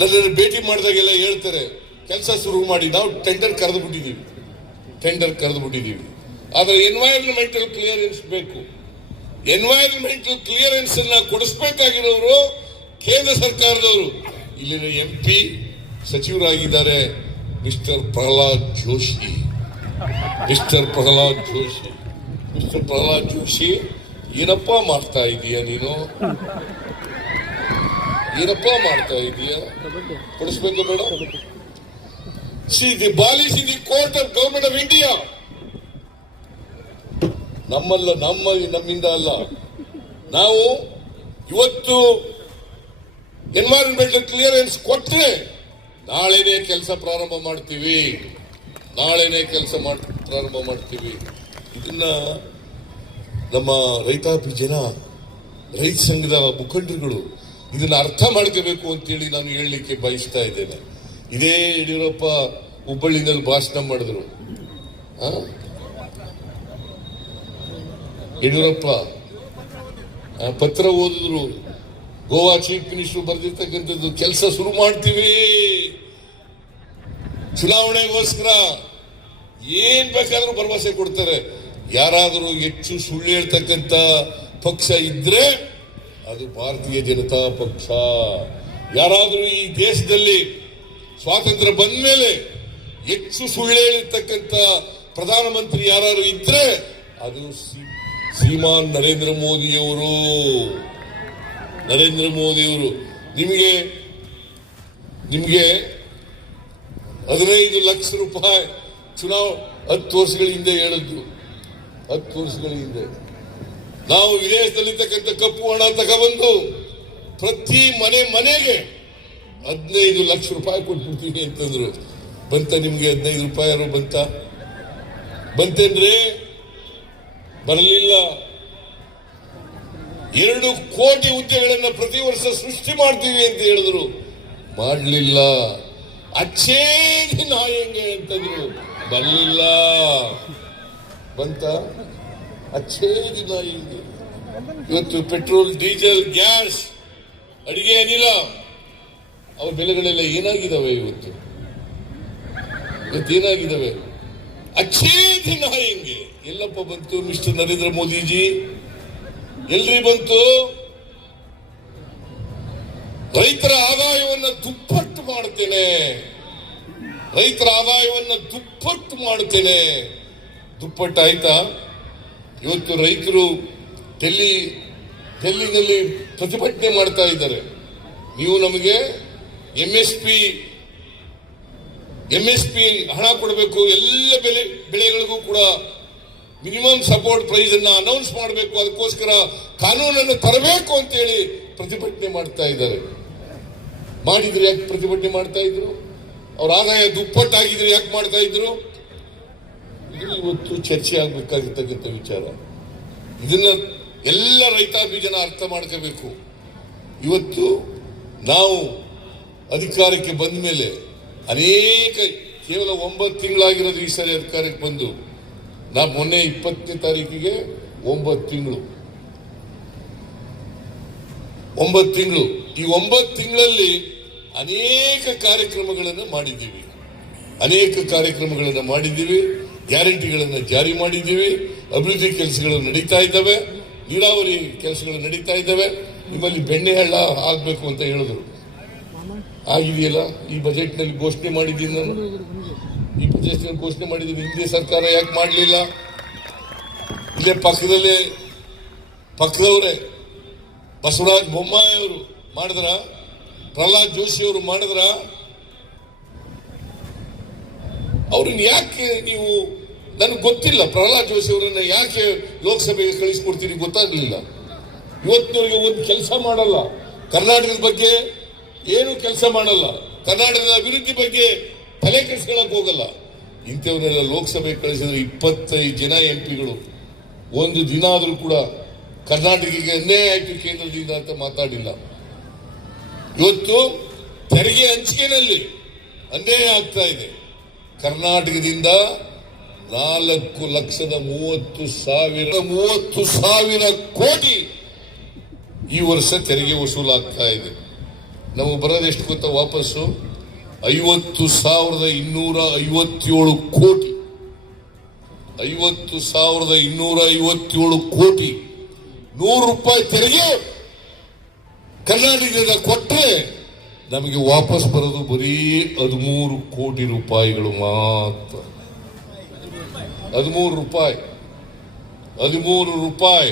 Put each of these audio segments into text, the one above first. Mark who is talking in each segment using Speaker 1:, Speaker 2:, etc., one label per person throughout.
Speaker 1: ನನ್ನನ್ನು ಭೇಟಿ ಮಾಡಿದಾಗೆಲ್ಲ ಹೇಳ್ತಾರೆ, ಕೆಲಸ ಶುರು ಮಾಡಿ, ನಾವು ಟೆಂಡರ್ ಕರೆದು ಬಿಟ್ಟಿದ್ದೀವಿ. ಟೆಂಡರ್ ಕರೆದು ಬಿಟ್ಟಿದ್ದೀವಿ. ಆದರೆ ಎನ್ವೈರನ್ಮೆಂಟಲ್ ಕ್ಲಿಯರೆನ್ಸ್ ಬೇಕು. ಎನ್ವೈರನ್ಮೆಂಟಲ್ ಕ್ಲಿಯರೆನ್ಸ್ ಅನ್ನ ಕೊಡಿಸ್ಬೇಕಾಗಿರೋರು ಕೇಂದ್ರ ಸರ್ಕಾರದವರು. ಇಲ್ಲಿನ M P ಸಚಿವರಾಗಿದ್ದಾರೆ mister Prahlad Joshi mister Prahlad Joshi mister Prahlad Joshi ಏನಪ್ಪಾ ಮಾಡ್ತಾ ಇದೀಯ ನೀನು? ಏನಪ್ಪ ಮಾಡ್ತಾ ಇದೀಯ? ಕೊಡಿಸ್ಬೇಕು ಬೇಡ? See the ball is in the court of government of India ನಮ್ಮಲ್ಲ ನಮ್ಮ ನಮ್ಮಿಂದ ಅಲ್ಲ. ನಾವು ಇವತ್ತು ಎನ್ವೈರನ್ಮೆಂಟ್ ಕ್ಲಿಯರೆನ್ಸ್ ಕೊಟ್ಟರೆ ನಾಳೆನೆ ಕೆಲಸ ಪ್ರಾರಂಭ ಮಾಡ್ತೀವಿ. ನಾಳೆನೆ ಕೆಲಸ ಮಾಡ್ ಪ್ರಾರಂಭ ಮಾಡ್ತೀವಿ. ಇದನ್ನ ನಮ್ಮ ರೈತಾಪಿ ಜನ ರೈತ ಸಂಘದ ಮುಖಂಡರುಗಳು ಇದನ್ನ ಅರ್ಥ ಮಾಡ್ಕೋಬೇಕು ಅಂತೇಳಿ ನಾನು ಹೇಳಲಿಕ್ಕೆ ಬಯಸ್ತಾ ಇದ್ದೇನೆ. ಇದೇ ಯಡಿಯೂರಪ್ಪ ಹುಬ್ಬಳ್ಳಿನಲ್ಲಿ ಭಾಷಣ ಮಾಡಿದ್ರು? ಯಡಿಯೂರಪ್ಪ ಪತ್ರ ಓದಿದ್ರು. ಗೋವಾ ಚೀಫ್ ಮಿನಿಸ್ಟರ್ ಬರೆದಿರ್ತಕ್ಕಂಥದ್ದು ಕೆಲಸ ಶುರು ಮಾಡ್ತೀವಿ. ಚುನಾವಣೆಗೋಸ್ಕರ ಏನ್ ಬೇಕಾದ್ರೂ ಭರವಸೆ ಕೊಡ್ತಾರೆ. ಯಾರಾದರೂ ಹೆಚ್ಚು ಸುಳ್ಳು ಹೇಳ್ತಕ್ಕಂಥ ಪಕ್ಷ ಇದ್ರೆ ಅದು ಭಾರತೀಯ ಜನತಾ ಪಕ್ಷ. ಯಾರಾದರೂ ಈ ದೇಶದಲ್ಲಿ ಸ್ವಾತಂತ್ರ್ಯ ಬಂದ ಮೇಲೆ ಹೆಚ್ಚು ಸುಳ್ಳು ಹೇಳಿರ್ತಕ್ಕಂಥ ಪ್ರಧಾನಮಂತ್ರಿ ಯಾರು ಇದ್ರೆ ಅದು ಶ್ರೀ- ಶ್ರೀಮಾನ್ ನರೇಂದ್ರ ಮೋದಿಯವರು. ನರೇಂದ್ರ ಮೋದಿಯವರು. ನಿಮಗೆ ನಿಮಗೆ ಹದಿನೈದು ಲಕ್ಷ ರೂಪಾಯಿ ಚುನಾವ್, ಹತ್ತು ವರ್ಷಗಳ ಹಿಂದೆ ಹೇಳಿದ್ರು. ಹತ್ತು ವರ್ಷಗಳ ಹಿಂದೆ. ನಾವು ವಿದೇಶದಲ್ಲಿರ್ತಕ್ಕಂಥ ಕಪ್ಪು ಹಣ ತಗೊಬಂದು ಪ್ರತಿ ಮನೆ ಮನೆಗೆ ಹದಿನೈದು ಲಕ್ಷ ರೂಪಾಯಿ ಕೊಟ್ಬಿಡ್ತೀವಿ ಅಂತಂದ್ರು. ಬಂತ ನಿಮ್ಗೆ ಹದಿನೈದು ರೂಪಾಯಿ ಯಾರು ಬಂತ? ಬಂತೇನ್ರಿ ಬರಲಿಲ್ಲ. ಎರಡು ಕೋಟಿ ಹುದ್ದೆಗಳನ್ನ ಪ್ರತಿ ವರ್ಷ ಸೃಷ್ಟಿ ಮಾಡ್ತೀವಿ ಅಂತ ಹೇಳಿದ್ರು. ಮಾಡಲಿಲ್ಲ. ಅಚ್ಚೇದಿ ನಾಯಂಗೆ ಅಂತಂದ್ರು. ಬರಲಿಲ್ಲ. ಬಂತ? ಅಚ್ಚೇದಿ ಹಿಂಗೆ ಇವತ್ತು ಪೆಟ್ರೋಲ್, ಡೀಸೆಲ್, ಗ್ಯಾಸ್, ಅಡಿಗೆ ಏನಿಲ್ಲ. ಅವ್ರ ಬೆಲೆಗಳೆಲ್ಲ ಏನಾಗಿದಾವೆ ಇವತ್ತು? ಇವತ್ತು ಏನಾಗಿದಾವೆ ಅಚ್ಚೇ ದಿನ ಹಿಂಗೆ? ಎಲ್ಲಪ್ಪ ಬಂತು, ಮಿಸ್ಟರ್ ನರೇಂದ್ರ ಮೋದಿಜಿ? ಎಲ್ರಿ ಬಂತು? ರೈತರ ಆದಾಯವನ್ನು ದುಪ್ಪಟ್ಟು ಮಾಡ್ತೇನೆ ರೈತರ ಆದಾಯವನ್ನು ದುಪ್ಪಟ್ಟು ಮಾಡ್ತೇನೆ ದುಪ್ಪಟ್ಟು ಆಯ್ತಾ ಇವತ್ತು ರೈತರು ಡೆಲ್ಲಿ, ಡೆಲ್ಲಿನಲ್ಲಿ ಪ್ರತಿಭಟನೆ ಮಾಡ್ತಾ ಇದ್ದಾರೆ. ನೀವು ನಮಗೆ M S P M S P ಹಣ ಕೊಡಬೇಕು, ಎಲ್ಲ ಬೆಲೆ, ಬೆಳೆಗಳಿಗೂ ಕೂಡ ಮಿನಿಮಮ್ ಸಪೋರ್ಟ್ ಪ್ರೈಸ್ ಅನ್ನ ಅನೌನ್ಸ್ ಮಾಡಬೇಕು, ಅದಕ್ಕೋಸ್ಕರ ಕಾನೂನನ್ನು ತರಬೇಕು ಅಂತೇಳಿ ಪ್ರತಿಭಟನೆ ಮಾಡ್ತಾ ಇದ್ದಾರೆ. ಮಾಡಿದ್ರೆ ಯಾಕೆ ಪ್ರತಿಭಟನೆ ಮಾಡ್ತಾ ಇದ್ರು? ಅವ್ರ ಆದಾಯ ದುಪ್ಪಟ್ಟಾಗಿದ್ರೆ ಯಾಕೆ ಮಾಡ್ತಾ ಇದ್ರು? ಇದು ಇವತ್ತು ಚರ್ಚೆ ಆಗ್ಬೇಕಾಗಿರ್ತಕ್ಕಂಥ ವಿಚಾರ. ಇದನ್ನ ಎಲ್ಲ ರೈತಾಪಿ ಜನ ಅರ್ಥ ಮಾಡ್ಕೋಬೇಕು. ಇವತ್ತು ನಾವು ಅಧಿಕಾರಕ್ಕೆ ಬಂದ ಮೇಲೆ ಅನೇಕ, ಕೇವಲ ಒಂಬತ್ತು ತಿಂಗಳಾಗಿರೋದು ಈ ಸಾರಿ ಅಧಿಕಾರಕ್ಕೆ ಬಂದು. ನಾ ಮೊನ್ನೆ ಇಪ್ಪತ್ತನೇ ತಾರೀಕಿಗೆ ಒಂಬತ್ತು ತಿಂಗಳು. ಒಂಬತ್ತು ತಿಂಗಳು. ಈ ಒಂಬತ್ತು ತಿಂಗಳಲ್ಲಿ ಅನೇಕ ಕಾರ್ಯಕ್ರಮಗಳನ್ನು ಮಾಡಿದ್ದೀವಿ. ಅನೇಕ ಕಾರ್ಯಕ್ರಮಗಳನ್ನು ಮಾಡಿದ್ದೀವಿ. ಗ್ಯಾರಂಟಿಗಳನ್ನು ಜಾರಿ ಮಾಡಿದ್ದೀವಿ. ಅಭಿವೃದ್ಧಿ ಕೆಲಸಗಳು ನಡೀತಾ ಇದ್ದಾವೆ. ನೀರಾವರಿ ಕೆಲಸಗಳು ನಡೀತಾ ಇದ್ದಾವೆ. ನಿಮ್ಮಲ್ಲಿ ಬೆಣ್ಣೆ ಹಳ್ಳ ಆಗಬೇಕು ಅಂತ ಹೇಳಿದ್ರು. ಆಗಿದೆಯಲ್ಲ? ಈ ಬಜೆಟ್ನಲ್ಲಿ ಘೋಷಣೆ ಮಾಡಿದ್ದೀನಿ ನಾನು. ಈ ಬಜೆಟ್ನಲ್ಲಿ ಘೋಷಣೆ ಮಾಡಿದ್ದೀನಿ. ಹಿಂದೆ ಸರ್ಕಾರ ಯಾಕೆ ಮಾಡಲಿಲ್ಲ? ಇಲ್ಲೇ ಪಕ್ಕದಲ್ಲೇ, ಪಕ್ಕದವರೇ, ಬಸವರಾಜ್ ಬೊಮ್ಮಾಯಿ ಅವರು ಮಾಡಿದ್ರ? ಪ್ರಹ್ಲಾದ್ ಜೋಶಿ ಅವರು ಮಾಡಿದ್ರ? ಅವ್ರನ್ನ ಯಾಕೆ ನೀವು ನನಗೆ ಗೊತ್ತಿಲ್ಲ, ಪ್ರಹ್ಲಾದ್ ಜೋಶಿ ಅವರನ್ನ ಯಾಕೆ ಲೋಕಸಭೆಗೆ ಕಳಿಸ್ಕೊಡ್ತೀರಿ ಗೊತ್ತಾಗ್ಲಿಲ್ಲ. ಇವತ್ತಿನವರಿಗೆ ಒಂದು ಕೆಲಸ ಮಾಡಲ್ಲ. ಕರ್ನಾಟಕದ ಬಗ್ಗೆ ಏನು ಕೆಲಸ ಮಾಡಲ್ಲ. ಕರ್ನಾಟಕದ ಅಭಿವೃದ್ಧಿ ಬಗ್ಗೆ ತಲೆ ಕೆಡಿಸ್ಕೊಳಕ್ ಹೋಗಲ್ಲ. ಇಂಥವರೆಲ್ಲ ಲೋಕಸಭೆಗೆ ಕಳಿಸಿದ್ರೆ ಇಪ್ಪತ್ತೈದು ಜನ ಎಂ ಪಿಗಳು. ಒಂದು ದಿನ ಆದರೂ ಕೂಡ ಕರ್ನಾಟಕಕ್ಕೆ ಅನ್ಯಾಯ ಆಯಿತು ಕೇಂದ್ರದಿಂದ ಅಂತ ಮಾತಾಡಿಲ್ಲ. ಇವತ್ತು ತೆರಿಗೆ ಹಂಚಿಕೆನಲ್ಲಿ ಅನ್ಯಾಯ ಆಗ್ತಾ ಇದೆ. ಕರ್ನಾಟಕದಿಂದ ನಾಲ್ಕು ಲಕ್ಷದ ಮೂವತ್ತು ಸಾವಿರ ಮೂವತ್ತು ಸಾವಿರ ಕೋಟಿ ಈ ವರ್ಷ ತೆರಿಗೆ ವಸೂಲಾಗ್ತಾ ಇದೆ. ನಮಗೆ ಬರೋದೆಷ್ಟು ಗೊತ್ತಾ ವಾಪಸ್ಸು? ಐವತ್ತು ಸಾವಿರದ ಇನ್ನೂರ ಐವತ್ತೇಳು ಕೋಟಿ. ಐವತ್ತು ಸಾವಿರದ ಇನ್ನೂರ ಐವತ್ತೇಳು ಕೋಟಿ. ನೂರು ರೂಪಾಯಿ ತೆರಿಗೆ ಕರ್ನಾಟಕದಿಂದ ಕೊಟ್ಟರೆ ನಮಗೆ ವಾಪಸ್ ಬರೋದು ಬರೀ ಹದಿಮೂರು ಕೋಟಿ ರೂಪಾಯಿಗಳು ಮಾತ್ರ. ಹದಿಮೂರು ರೂಪಾಯಿ. ಹದಿಮೂರು ರೂಪಾಯಿ.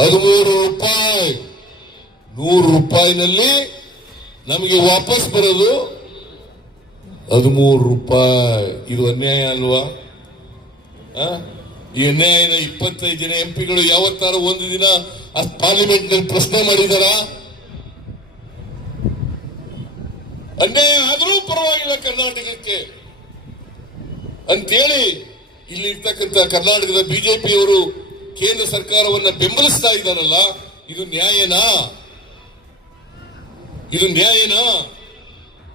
Speaker 1: ಹದಿಮೂರು ರೂಪಾಯಿ. ನೂರು ರೂಪಾಯಿನಲ್ಲಿ ನಮಗೆ ವಾಪಸ್ ಬರೋದು ಹದಿಮೂರು ರೂಪಾಯಿ. ಇದು ಅನ್ಯಾಯ ಅಲ್ವಾ? ಈ ಅನ್ಯಾಯನ ಇಪ್ಪತ್ತೈದು ಜನ ಎಂ ಪಿಗಳು ಯಾವತ್ತಾರ ಒಂದು ದಿನ ಪಾರ್ಲಿಮೆಂಟ್ನಲ್ಲಿ ಪ್ರಶ್ನೆ ಮಾಡಿದಾರ? ಅನ್ಯಾಯ ಆದರೂ ಪರವಾಗಿಲ್ಲ ಕರ್ನಾಟಕಕ್ಕೆ. ಅಂತೇಳಿ ಇಲ್ಲಿ ಇರ್ತಕ್ಕಂಥ ಕರ್ನಾಟಕದ ಬಿಜೆಪಿಯವರು ಕೇಂದ್ರ ಸರ್ಕಾರವನ್ನ ಬೆಂಬಲಿಸ್ತಾ ಇದ್ದಾರಲ್ಲ, ಇದು ನ್ಯಾಯನಾ? ಇದು ನ್ಯಾಯನಾ?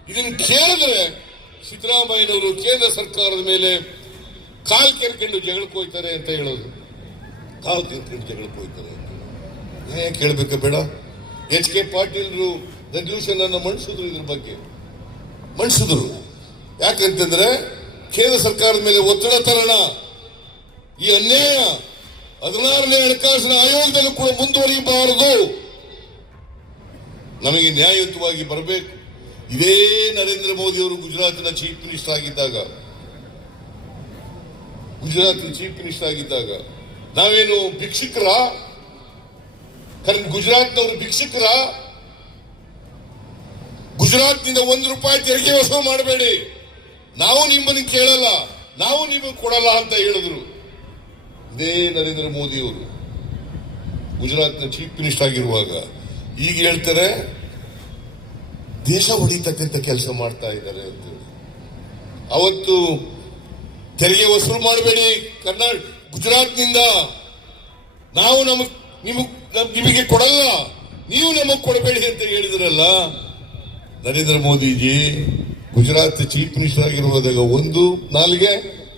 Speaker 1: ಇದನ್ನ ಕೇಳಿದ್ರೆ ಸಿದ್ದರಾಮಯ್ಯನವರು ಕೇಂದ್ರ ಸರ್ಕಾರದ ಮೇಲೆ ಕಾಲ್ ಕೆರ್ಕೊಂಡು ಜಗಳಕ್ಕೆ ಹೋಗ್ತಾರೆ ಅಂತ ಹೇಳೋದು. ಕಾಲ್ ಕೆರ್ಕೊಂಡು ಜಗಳಕ್ಕೆ ಹೋಯ್ತಾರೆ ನ್ಯಾಯ ಕೇಳಬೇಕಾ ಬೇಡ? ಎಚ್ ಕೆ ಪಾಟೀಲ್ರು ರೆಸಲ್ಯೂಷನ್ ಅನ್ನು ಮಂಡಿಸಿದ್ರು ಇದ್ರ ಬಗ್ಗೆ. ಮಂಡಿಸಿದ್ರು ಯಾಕಂತಂದ್ರೆ ಕೇಂದ್ರ ಸರ್ಕಾರದ ಮೇಲೆ ಒತ್ತಡ ತರೋಣ, ಈ ಅನ್ಯಾಯ ಹದಿನಾರನೇ ಹಣಕಾಸಿನ ಆಯೋಗದಲ್ಲೂ ಕೂಡ ಮುಂದುವರಿಯಬಾರದು. ನಮಗೆ ನ್ಯಾಯಯುತವಾಗಿ ಬರಬೇಕು. ಇದೇ ನರೇಂದ್ರ ಮೋದಿ ಅವರು ಗುಜರಾತ್ನ ಚೀಫ್ ಮಿನಿಸ್ಟರ್ ಆಗಿದ್ದಾಗ. ಗುಜರಾತ್ ಚೀಫ್ ಮಿನಿಸ್ಟರ್ ಆಗಿದ್ದಾಗ. ನಾವೇನು ಭಿಕ್ಷುಕರ? ಗುಜರಾತ್ನವರು ಭಿಕ್ಷುಕರ? ಗುಜರಾತ್ನಿಂದ ಒಂದು ರೂಪಾಯಿ ತೆರಿಗೆ ವಸೂಲು ಮಾಡಬೇಡಿ. ನಾವು ನಿಮ್ಮನ್ನು ಕೇಳಲ್ಲ, ನಾವು ನಿಮಗೆ ಕೊಡಲ್ಲ ಅಂತ ಹೇಳಿದ್ರು. ಇದೇ ನರೇಂದ್ರ ಮೋದಿ ಅವರು ಗುಜರಾತ್ನ ಚೀಫ್ ಮಿನಿಸ್ಟರ್ ಆಗಿರುವಾಗ ಈಗ ಹೇಳ್ತಾರೆ, ದೇಶ ಹೊಡಿತಕ್ಕಂಥ ಕೆಲಸ ಮಾಡ್ತಾ ಇದ್ದಾರೆ ಅಂತ ಅವತ್ತು ತೆರಿಗೆ ವಸೂಲು ಮಾಡಬೇಡಿ ಕರ್ನಾಟಕ ಗುಜರಾತ್ನಿಂದ. ನಾವು ನಮಗ್ ನಿಮಗ್, ನಮ್- ನಿಮಗೆ ಕೊಡಲ್ಲ, ನೀವು ನಮಗ್ ಕೊಡಬೇಡಿ ಅಂತ ಹೇಳಿದ್ರಲ್ಲ, ನರೇಂದ್ರ ಮೋದಿಜಿ ಗುಜರಾತ್ ಚೀಫ್ ಮಿನಿಸ್ಟರ್ ಆಗಿರುವುದಾಗ ಒಂದು ನಾಲ್ಗೆ